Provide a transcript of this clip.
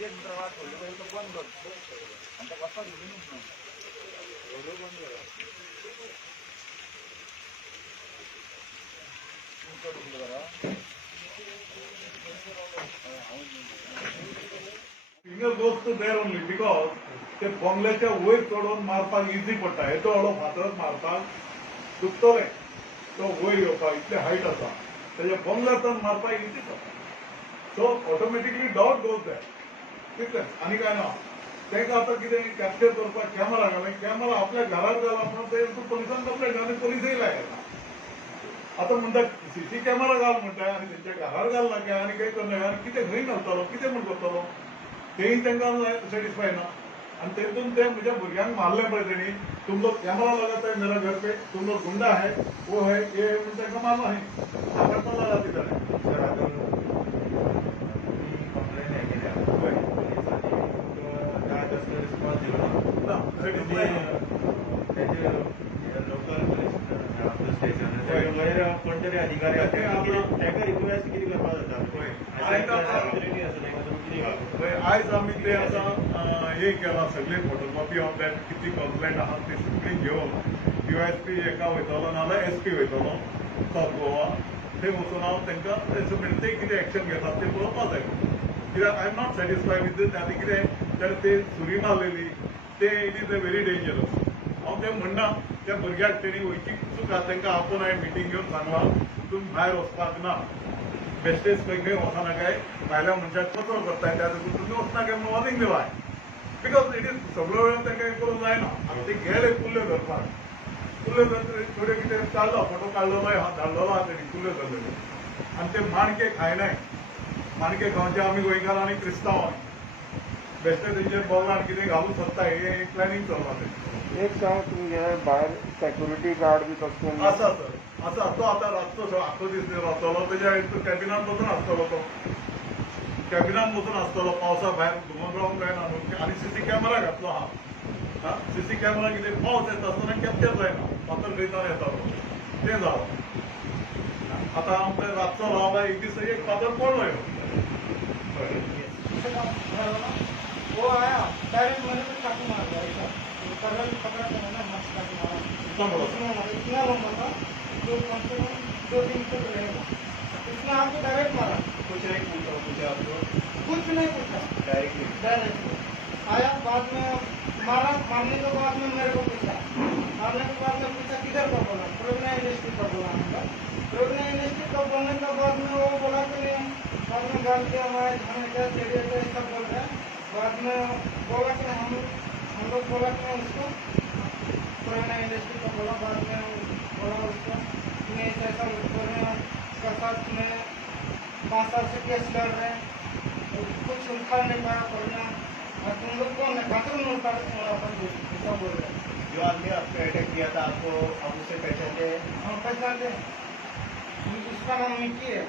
Finger goes to there only because ते बंगल्याच्या वयर चढून मारपाक इझी पडटा. येतो हळू फातरच मारपाक दुखतले तो वयर येवपाक इतले हायट आसा त्याच्या बंगल्यातून मारपाक इझी पडटा. So automatically dot goes that तितलें आनी काय ना. तांकां आतां कितें कॅप्चर करपाक कॅमेरा घालून कॅमेरा आपल्या घरार घाला म्हणून ते पोलिसांक कंप्लेंट आनी पोलिसूय लायला. आता म्हणटा सीसी कॅमेरा घाल म्हणटा आनी तेंच्या घरार घाल नाका आनी काही करना आनी कितें खंय घालतलो कितें म्हण करतलो तेय तांकां सॅटिस्फाय ना. आणि तेतून ते म्हज्या भुरग्यांक मारले पळय तेणी तुमचो कॅमेरा लगाता है मेरा घर पे तुम लोग गुंडा है वो है ये म्हणून तांकां मारलो हांवें सांगपाक लागला तितले कोणतरी अधिकारी रिक्वेस्ट किती करपाक आयज आमी ते आतां हे केला सगळे फोटोकॉपी ऑफ दॅट कितली कंप्लेंट आहा ती सगळी घेवन DYSP एका वयतलो नाल्यार SP वयतलो सावथ गोवा ते वचून हांव तांकां ते कितें एक्शन घेतात ते पळोवपाक जाय. कित्याक I am not satisfy with this आनी कितें तर ते सुरी मारलेली ते it is a very dangerous. हांव तें म्हणना त्या भुरग्याक तेणी वयची चूक आहा तांकां आपूण हांवें मिटींग घेवन सांगलां तुमी भायर वचपाक ना बेस्टेज खंय वचनाकाय भायल्या मनशाक कचरो करताय त्या तुमी वचनाकाय म्हणून वॉर्निंग दिलाय बिकॉज इट इज सगळ्यो वेळ तांकां हें करूंक जायना. आनी ते गेले कुल्ल्यो धरपाक कुल्ल्यो थोड्यो कितें काडलो फोटो काडलेलो धाडलेलो आहा तेणी कुल्ल्यो धरलेल्यो आनी ते माणके खायनाय. माणके खावचे आमी गोंयकार आनी क्रिस्तांव बेश्टे तेंचेर बोगलान कितें घालूंक सोदता हे प्लॅनिंग चलता ते. एक सांग तुमगे भायर सेक्युरिटी गार्ड बी तसलो आसा सर आसा तो आतां रातचो आख्खो दीस रावतलो तेज्या कॅबिनान बसून आसतलो तो कॅबिनान बसून आसतलो पावसा भायर घुमून रावंक जायना न्हू आनी सीसी कॅमेरा घातलो आहा सीसी कॅमेरा कितें पावस येता आसतना कॅप्चर जायना फातर खंयच्यान येतालो तें जालां. आतां हांव ते रातचो रावला एक दीस एक फातर पडलो ह्यो वो आया डायरेक्ट मैंने तो चाकू मार दिया ऐसा करल पकड़ा था ना मस्त चाकू मारा इतना लंबा था जो कम से कम 2-3 फुट रहेगा इसने आपको डायरेक्ट मारा. कुछ नहीं पूछा मुझे आपको कुछ नहीं पूछा डायरेक्टली आया बाद में मारने के बाद में मेरे को पूछा मारने के बाद में पूछा किधर का बोला प्रोग्ना इंडस्ट्री का बोला हमका प्रोग्ना इंडस्ट्री का बोलने के बाद में वो बोला कि बाद में गाल के हमारे धान का चेड़िया का सब बोल रहे हैं. बाद में बोला कि हम लोग बोला कि उसको पुराना इंडस्ट्री का बोला. बाद में बोला उसको मैं ऐसा उसका साथ में 5 साल से केस लड़ रहे हैं कुछ उखाड़ नहीं पाया पुराना और तुम लोग कौन है खातर में उखाड़ ऐसा बोल रहे हैं. जो आदमी आपको अटैक किया था आपको आप उसे पहचानते हैं? हम पहचानते हैं उसका नाम मिट्टी है.